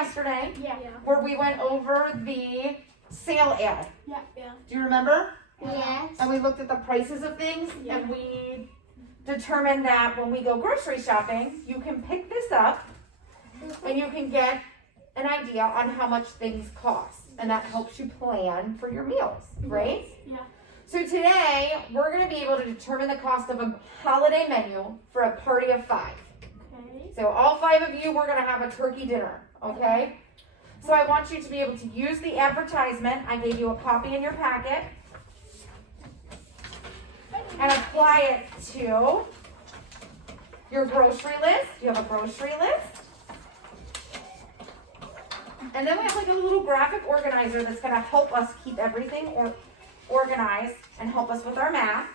yesterday Yeah. where we went over the sale ad. Yeah. Do you remember? Yes. And we looked at the prices of things, Yeah. and we determined that when we go grocery shopping, you can pick this up and you can get an idea on how much things cost. And that helps you plan for your meals, right? Yeah. So today, we're gonna be able to determine the cost of a holiday menu for a party of 5. Okay. So all 5 of you, we're gonna have a turkey dinner, okay? So I want you to be able to use the advertisement. I gave you a copy in your packet. And apply it to your grocery list. You have a grocery list. And then we have like a little graphic organizer that's gonna help us keep everything organized and help us with our math.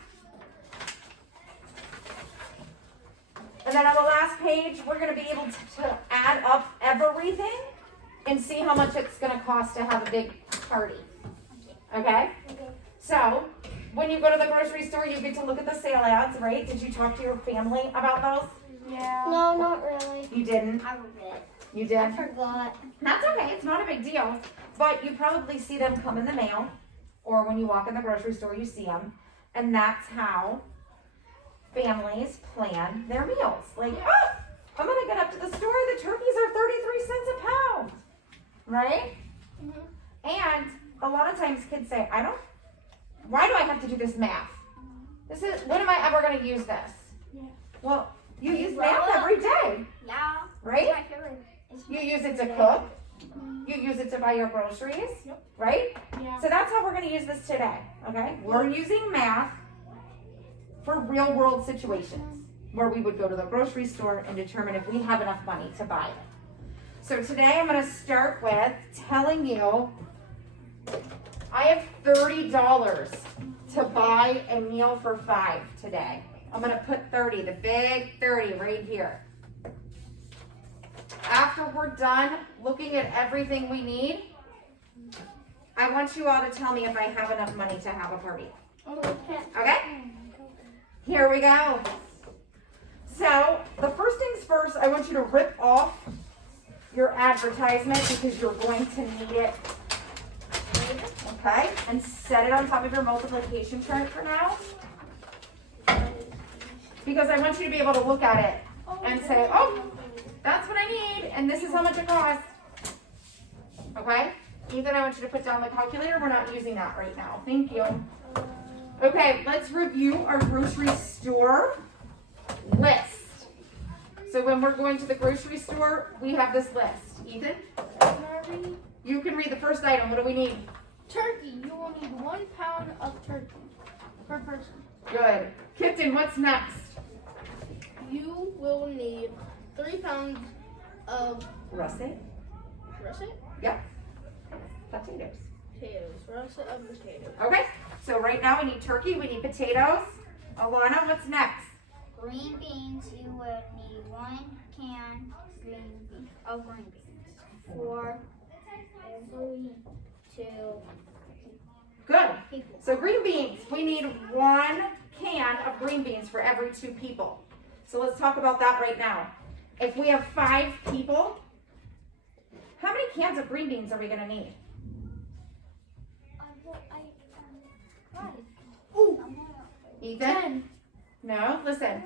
And then on the last page, we're gonna be able to add up everything and see how much it's gonna cost to have a big party. Okay? So, when you go to the grocery store, you get to look at the sale ads, right? Did you talk to your family about those? Yeah. No, not really. You didn't? I forget. You I did? forgot. That's okay, it's not a big deal. But you probably see them come in the mail, or when you walk in the grocery store, you see them. And that's how families plan their meals. Like, oh, I'm gonna get up to the store, the turkeys are 33 cents a pound. Right? And a lot of times kids say, why do I have to do this math? When am I ever gonna use this? Yeah. Well, you use math every day, Yeah. right? My favorite. You use it to cook. You use it to buy your groceries, Yep. right? Yeah. So that's how we're going to use this today, okay? We're using math for real world situations where we would go to the grocery store and determine if we have enough money to buy it. So today I'm going to start with telling you I have $30 to buy a meal for 5 today. I'm going to put 30, the big 30 right here. After we're done looking at everything we need, I want you all to tell me if I have enough money to have a party. Okay? Here we go. So, the first things first, I want you to rip off your advertisement because you're going to need it. Okay? And set it on top of your multiplication chart for now. Because I want you to be able to look at it and say, oh, that's what I need, and this is how much it costs. Okay? Ethan, I want you to put down the calculator. We're not using that right now. Thank you. Okay, let's review our grocery store list. So when we're going to the grocery store, we have this list. Ethan, you can read the first item. What do we need? Turkey. You will need 1 pound of turkey per person. Good. Kipton, what's next? You will need 3 pounds of Russet. russet Yep. Potatoes. potatoes. Russet of potatoes. Okay, so right now we need turkey, we need potatoes. Alana, what's next? Green beans. You would need 1 can of green beans for every 2 Good. people. So green beans, we need 1 can of green beans for every 2 people. So let's talk about that right now. If we have 5 people, how many cans of green beans are we gonna need? Ethan? 10. No, listen.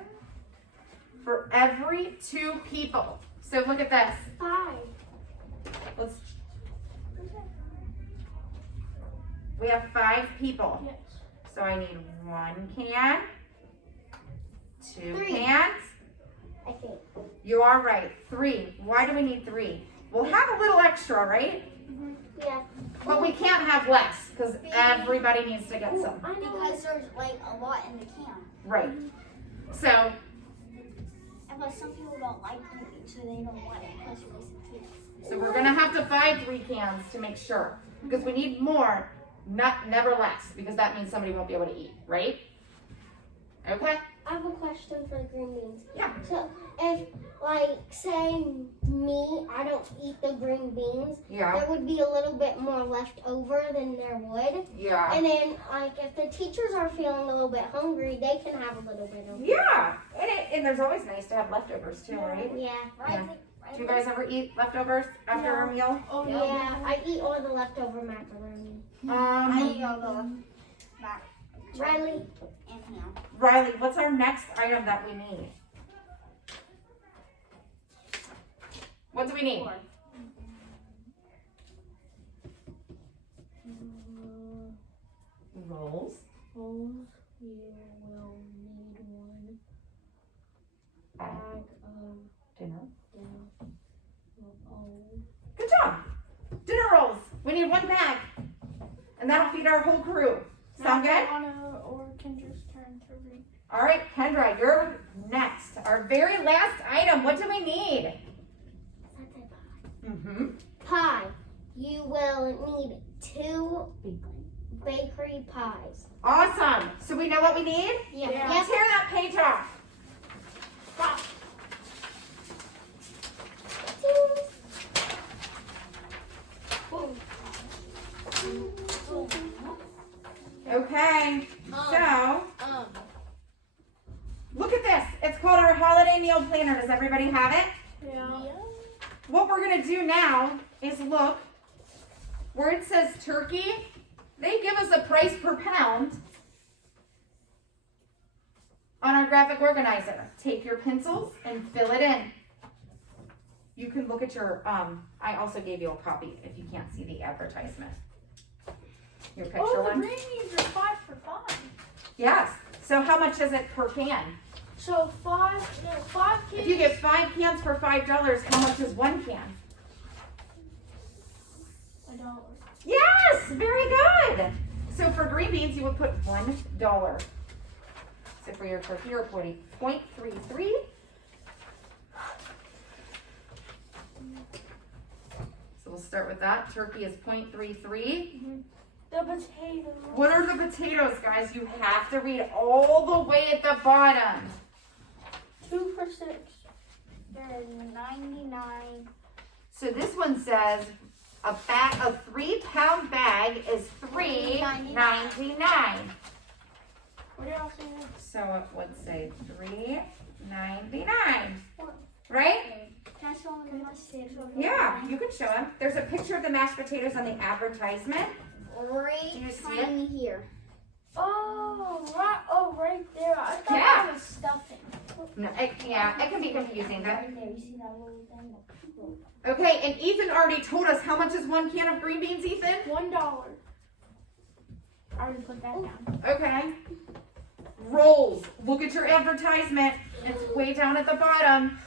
For every 2 people. So look at this. 5. Let's. We have 5 people. Yes. So I need 1 can, 2 3. cans. I think. You are right. 3. Why do we need 3? We'll have a little extra, right? Yeah. But we can't have less because everybody needs to get some. Because there's like a lot in the can. Right. So, But some people don't like green beans, so they don't want it. Plus, so we're gonna have to buy 3 cans to make sure because we need more, never less, because that means somebody won't be able to eat, right? Okay. I have a question for the green beans. Yeah. So if, like, say me, I don't eat the green beans, Yeah. there would be a little bit more left over than there would. Yeah. And then, like, if the teachers are feeling a little bit hungry, they can have a little bit of. Yeah. And there's always nice to have leftovers too, right? Yeah. I think Do you guys ever eat leftovers after a meal? Oh Yeah, I eat all the leftover macaroni. I eat all the mac Riley, and ham. Riley, what's our next item that we need? What do we need? Rolls. you will need one bag of Dinner. old. Good job. Dinner rolls. We need one bag. And that'll feed our whole crew. Sound good? Anna or Kendra's turn to read. All right, Kendra, you're next. Our very last item. What do we need? Mm-hmm. Pie. You will need 2 bakery pies. Awesome. So we know what we need? Yeah. Let's tear that page off. Okay. So look at this. It's called our holiday meal planner. Does everybody have it? Yeah. What we're gonna do now is look where it says turkey. They give us a price per pound on our graphic organizer. Take your pencils and fill it in. You can look at your, I also gave you a copy if you can't see the advertisement. Your picture Oh, the one? green beans are 5 for 5. Yes. So how much is it per can? So 5 cans. If you get 5 cans for $5, how much is 1 can? $1. Yes, very good. So for green beans, you would put $1. So for your turkey, you're putting 0.33. So we'll start with that. Turkey is 0.33. The potatoes. What are the potatoes, guys? You have to read all the way at the bottom. 2 for 6. They're 99. So this one says a 3-pound bag is $3.99. What did I say? So it would say $3.99, right? Can I show them the mashed potatoes? Yeah, you can show them. There's a picture of the mashed potatoes on the advertisement. Right Do you see it? tiny here. Oh, right there. I thought Yeah. that was stuffing. No, it can be confusing. Right there, you see that little thing? Okay, and Ethan already told us how much is 1 can of green beans, Ethan? $1. I already put that down. Okay. Rolls. Look at your advertisement. It's way down at the bottom.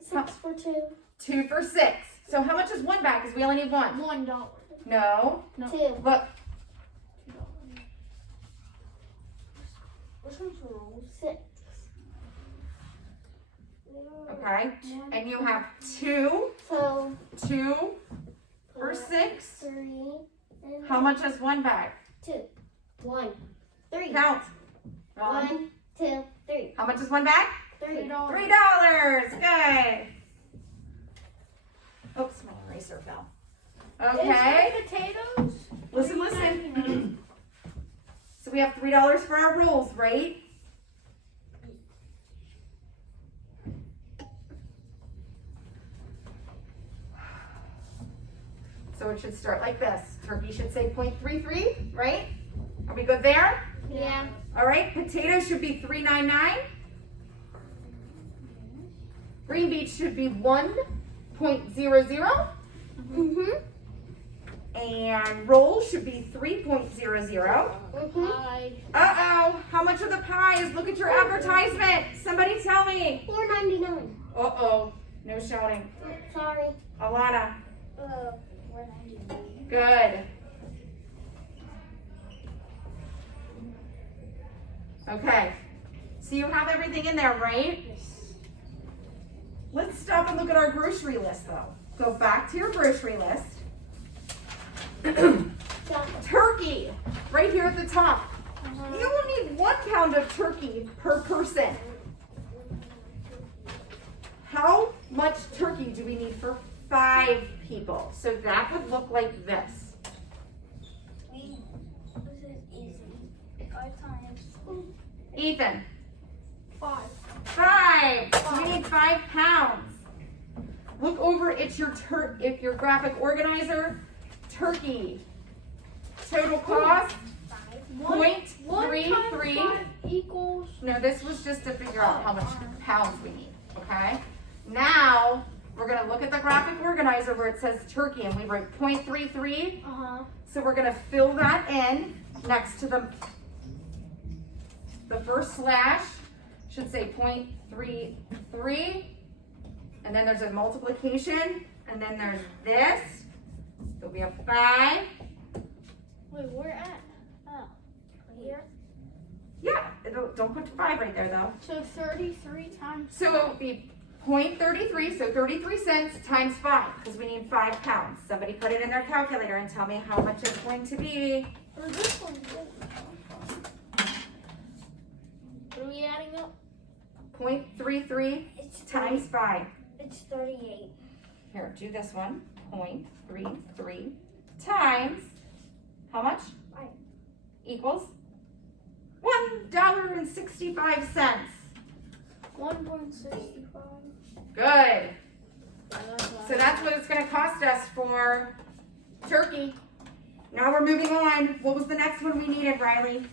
6 for 2. 2 for $6. So how much is 1 bag? Because we only need 1. $1. No. 2. Look. Which one's the rolls? 6. Okay. And you have 2 So for 6. 3. And How much is 1 bag? 2. 1. 3. Count. 1, 2, 3. How much is 1 bag? 3. $3. Good. Oops, my eraser fell. Okay. Is the potatoes? Listen. So we have $3 for our rolls, right? So it should start like this. Turkey should say 0.33, right? Are we good there? Yeah. All right, potatoes should be $3.99. Green beans should be 1.00. Mm-hmm. And rolls should be 3.00. Mm-hmm. Uh-oh, how much of the pie is? Look at your advertisement. Somebody tell me. $4.99. Uh-oh, no shouting. Sorry. Alana, We're 99. good. Okay, so you have everything in there, right? Let's stop and look at our grocery list, though. Go back to your grocery list. Turkey, right here at the top. You will need 1 pound of turkey per person. How much turkey do we need for 5 people? So that would look like this. This is easy. 5 times. Ethan, 5. 5. So we need 5 pounds. Look over at your if your graphic organizer. Turkey. Total cost. 0.33. 5 equals. No, this was just to figure out how much pounds we need. Okay. Now we're gonna look at the graphic organizer where it says turkey, and we wrote 0.33. So we're gonna fill that in next to the first slash. Should say 0.33, and then there's a multiplication, and then there's this. There'll be a 5. Wait, where at? Oh, here. Yeah, don't put 5 right there though. So 33 times. So it would be 0.33, so 33 cents times 5, because we need 5 pounds. Somebody put it in their calculator and tell me how much it's going to be. Or this one. What are we adding up? 0.33 times 5. It's 38. Here, do this one. 0.33 times, how much? 5. Equals $1.65. 1.65. Good. So that's what it's going to cost us for turkey. Now we're moving on. What was the next one we needed, Riley?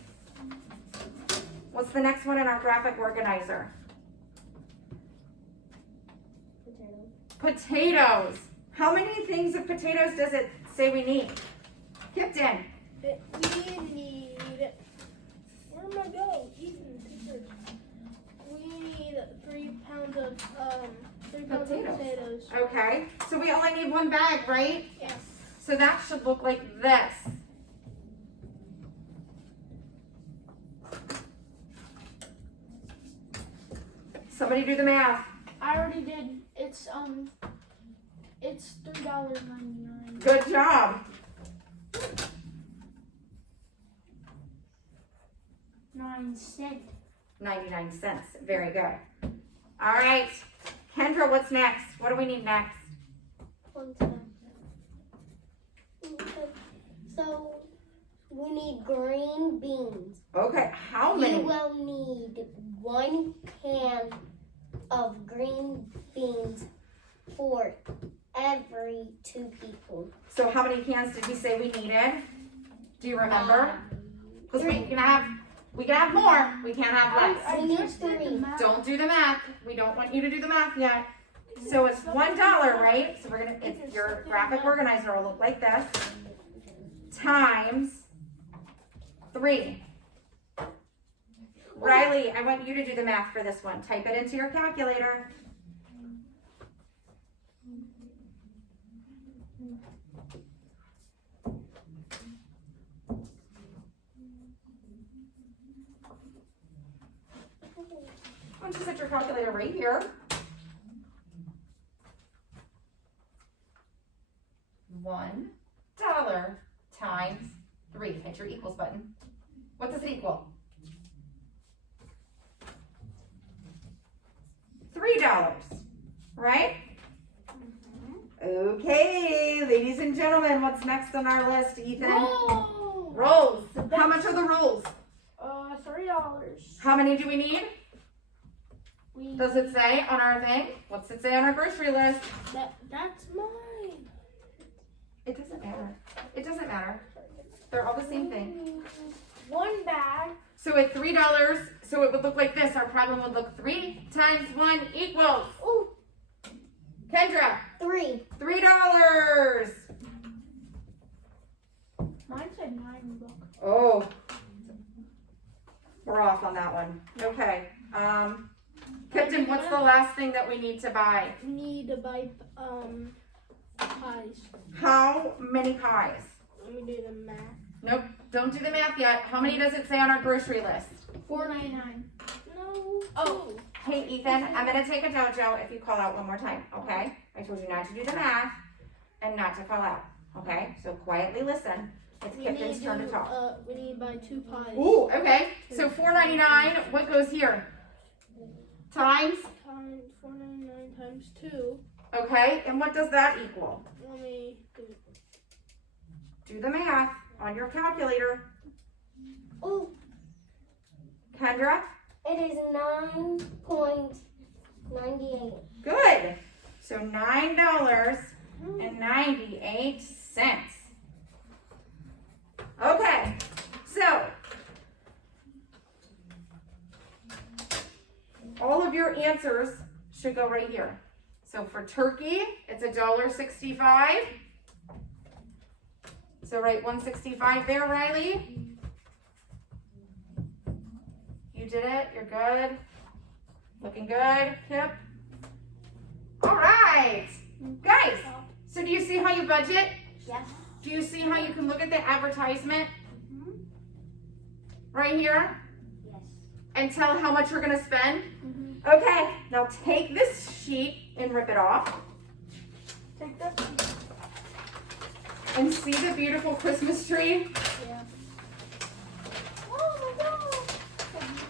What's the next one in our graphic organizer? Potatoes. How many things of potatoes does it say we need? Kipton. We need. Where am I going? Ethan, we need 3 pounds of 3 pounds of potatoes. Okay. So we only need 1 bag, right? Yes. So that should look like this. Somebody do the math. I already did. It's $3.99. Good job. 9 cents. 99 cents. Very good. All right. Kendra, what's next? What do we need next? 1 second. So we need green beans. Okay. How We many? will need 1 can of green beans for every 2 people. So how many cans did we say we needed? Do you remember? Because we can have more. We can't have less. We need just did the 3. math. Don't do the math. We don't want you to do the math yet. So it's $1, right? So we're gonna. It's your graphic organizer will look like this. Times 3. Riley, I want you to do the math for this one. Type it into your calculator. Why don't you set your calculator right here? $1 times 3. Hit your equals button. What does it equal? $3, right? Okay, ladies and gentlemen, what's next on our list, Ethan? Whoa! Rolls. How much are the rolls? $3. How many do we need? We Does it say on our thing? What's it say on our grocery list? that's mine. It doesn't matter. It doesn't matter. They're all the same thing. 1 bag. So at $3, so it would look like this. Our problem would look 3 times 1 equals. Ooh. Kendra, 3. $3. Mine said $9. Oh, we're off on that one. Okay. Captain, what's the last thing that we need to buy? We need to buy pies. How many pies? Let me do the math. Nope, don't do the math yet. How many does it say on our grocery list? $4.99. No. Oh. Hey, Ethan, I'm going to take a dojo if you call out one more time, okay? I told you not to do the math and not to call out, okay? So quietly listen. It's Kipton's turn to talk. We need to buy 2 pies. Ooh, okay. So $4.99, what goes here? Times? Times $4.99 times 2. Okay, and what does that equal? Let me do. Do the math on your calculator. Ooh, Kendra? It is 9.98. Good. So $9.98. Okay, so all of your answers should go right here. So for turkey, it's $1.65. So write 165 there, Riley. You did it. You're good. Looking good, Kip. All right, guys. So do you see how you budget? Yes. Do you see how you can look at the advertisement right here Yes. and tell how much you're gonna spend? Okay, now take this sheet and rip it off. Take that. And see the beautiful Christmas tree? Yeah. Oh my god.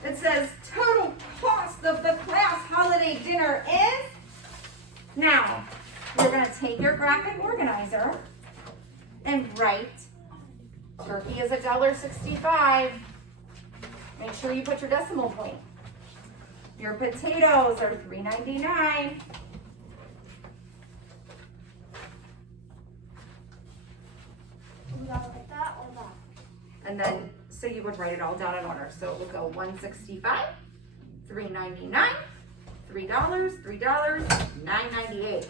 It says total cost of the class holiday dinner is. Now, you're gonna take your graphic organizer and write turkey is $1.65. Make sure you put your decimal point. Your potatoes are $3.99. We gotta look at that or that. And then, so you would write it all down in order. So it would go 165, $3.99, $3, $9.98.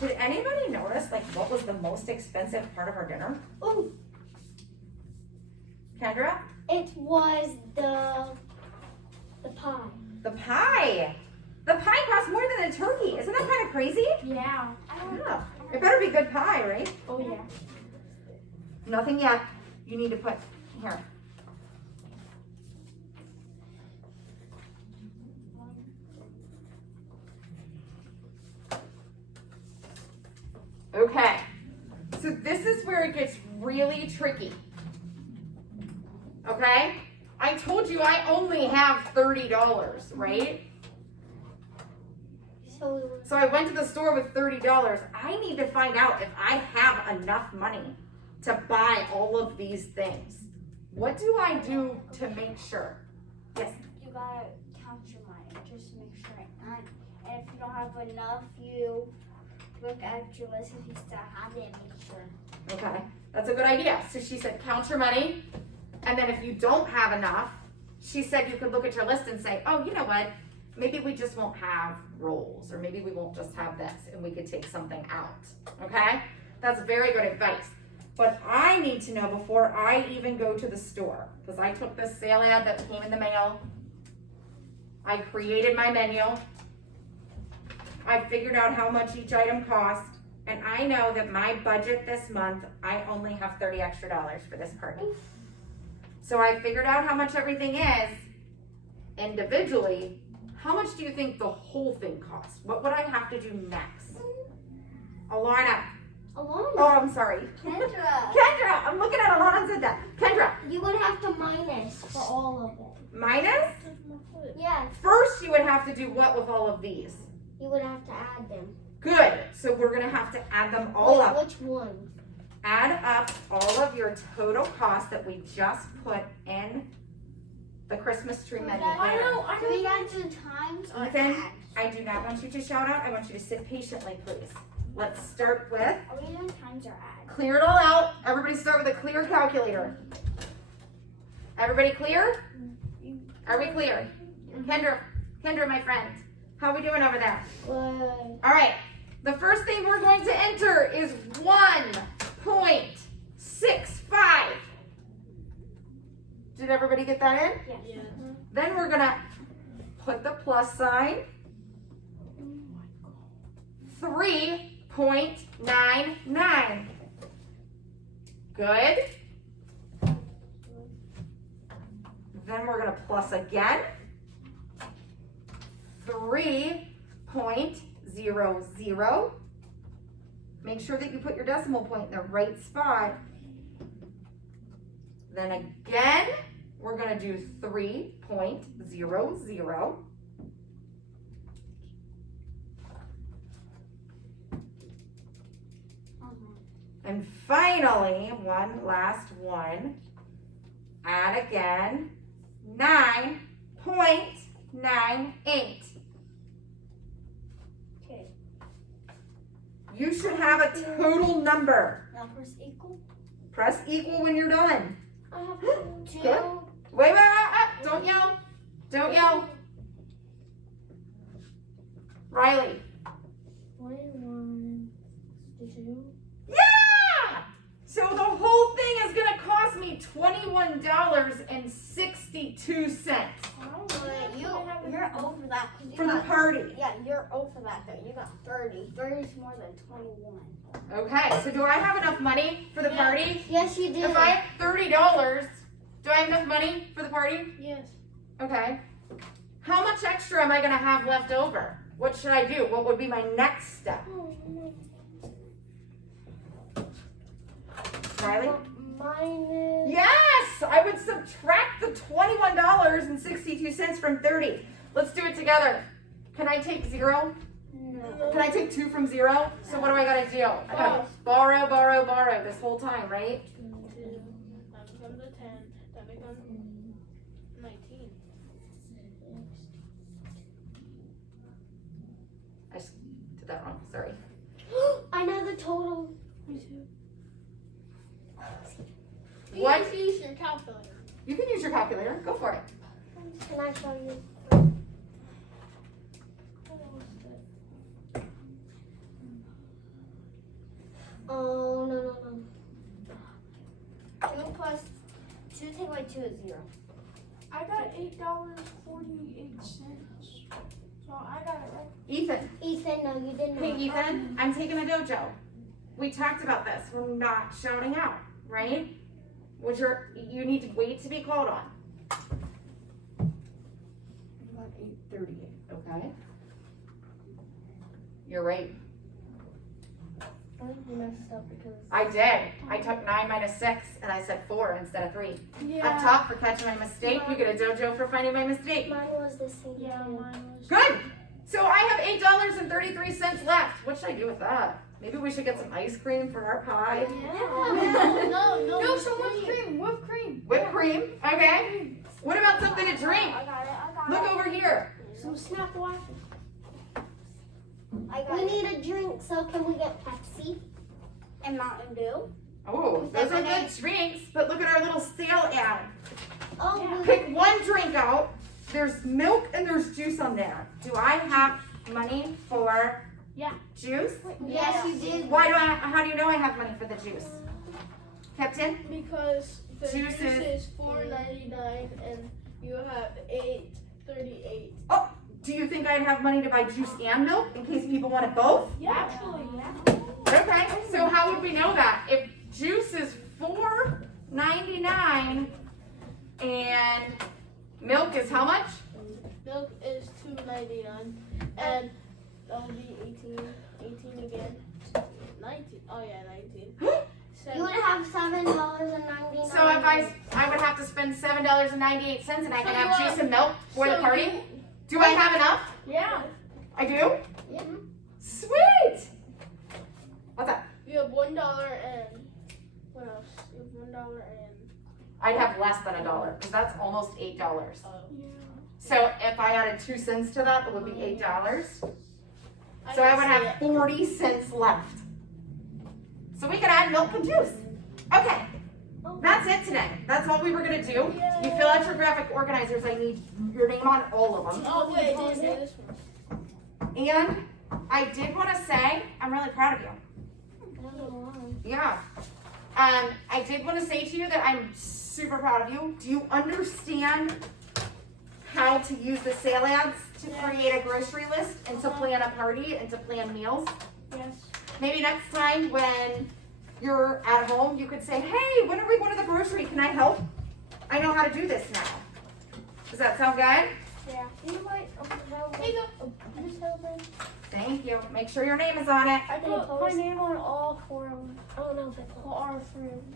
Did anybody notice like what was the most expensive part of our dinner? Oh, Kendra? it was the pie. The pie. The pie costs more than the turkey. Isn't that kind of crazy? Yeah. Yeah. It better be good pie, right? Oh yeah. Nothing yet. You need to put here. Okay. So this is where it gets really tricky. Okay? I told you I only have $30, right? So we were. So I went to the store with $30. I need to find out if I have enough money to buy all of these things. What do I do to make sure? Yes. You gotta count your money just to make sure. And if you don't have enough, you look at your list if you still have it and make sure. Okay. That's a good idea. So she said count your money. And then if you don't have enough, she said you could look at your list and say, oh, you know what? Maybe we just won't have rolls, or maybe we won't just have this, and we could take something out. Okay? That's very good advice. But I need to know before I even go to the store, because I took this sale ad that came in the mail. I created my menu. I figured out how much each item cost. And I know that my budget this month, I only have $30 extra for this party. So I figured out how much everything is individually. How much do you think the whole thing costs? What would I have to do next? Alana. Alana. Oh, I'm sorry. Kendra. Kendra. I'm looking at Alana and said that. Kendra. You would have to minus for all of it. Minus? Yes, First, you would have to do what with all of these? you would have to add them. Good. So we're going to have to add them all Wait, up. which one? Add up all of your total costs that we just put in the Christmas tree menu. I know. Do we gotta do times or Ethan? add? I do not want you to shout out. I want you to sit patiently, please. Let's start with, Are we doing times or add? clear it all out. Everybody start with a clear calculator. Everybody clear? Are we clear? Kendra, my friend. How are we doing over there? Good. All right. The first thing we're going to enter is 1.65. Did everybody get that in? Yeah. Then we're gonna put the plus sign. 3.99. Good. Then we're gonna plus again. 3.00. Make sure that you put your decimal point in the right spot. Then again, we're gonna do 3.00. And finally, one last one. Add again, 9.99. 9, 8. Okay. You should have a total number. Now press equal. Press equal when you're done. I have 2. Good. Wait, don't yell. Don't yell. Riley. 21, 62. Yeah! So the whole thing is gonna cost me $21.62 You're over that. 'Cause you for the got- party. Yeah, you're over that though. You got 30. 30 is more than 21. Okay, so do I have enough money for the party? Yes, you did. If I have $30, do I have enough money for the party? Yes. Okay. How much extra am I gonna have left over? What should I do? What would be my next step? Riley? Minus. Yes! I would subtract the $21.62 from 30. Let's do it together. Can I take 0? No. Can I take 2 from 0? So what do I gotta do? I gotta borrow this whole time, right? 2. That becomes a 10. That becomes 19. I just did that wrong, sorry. I know the total. Me too. What? You just use your calculator. You can use your calculator, go for it. Can I show you? Oh, no. 2 plus 2 take away 2 is 0. I got $8.48. So I got it right. Ethan. Ethan, no, you didn't. Hey, Ethan, I'm taking a dojo. We talked about this. We're not shouting out, right? You need to wait to be called on. About 8:38, okay? You're right. You messed up because. I did. I took 9 minus 6 and I said 4 instead of 3. Yeah. Up top for catching my mistake. You get a dojo for finding my mistake. Mine was the same. Yeah, too. mine was. Good. So I have $8.33 left. What should I do with that? Maybe we should get some ice cream for our pie. No, some whipped cream. Whipped cream. Whipped cream. Okay. What about something to drink? I got it. Look over here. Some Snap waffles. I got We it. need a drink, so can we get Pepsi? And Mountain Dew. Oh, those are good drinks. But look at our little sale ad. Oh, Yeah. we- Pick one drink out. There's milk and there's juice on there. Do I have money for juice? Yes, you did. How do you know I have money for the juice? Captain? Because the Juice juice is- is $4.99 and you have $8.38. Oh, do you think I'd have money to buy juice and milk in case people wanted both? Yeah, actually, yeah. Okay, so how would we know that? If juice is $4.99 and milk is how much? Milk is $2.99 and that'll be 18 again. 19. Oh yeah, 19. you would have $7.99. So if I would have to spend $7.98 and I can have juice and milk for the party? Do I have enough? Yeah. I do? Yeah. Sweet! What's that? You have $1 and what else? You have $1 and I'd have less than $1 because that's almost $8. yeah. So if I added 2 cents to that, it would be $8. So I would have 40 cents left. So we could add milk and juice. Okay, that's it today. That's all we were gonna do. You fill out your graphic organizers. I need your name on all of them. Oh wait, this one. And I did want to say, I'm really proud of you. Yeah. I did want to say to you that I'm super proud of you. Do you understand how to use the sale ads to create a grocery list and to plan a party and to plan meals? Yes. Maybe next time when you're at home, you could say, hey, when are we going to the grocery? Can I help? I know how to do this now. Does that sound good? Yeah. You might. Here you go. Just help me. Thank you. Make sure your name is on it. I put my name on all 4 of them. Oh no, but Well, all 3 of them.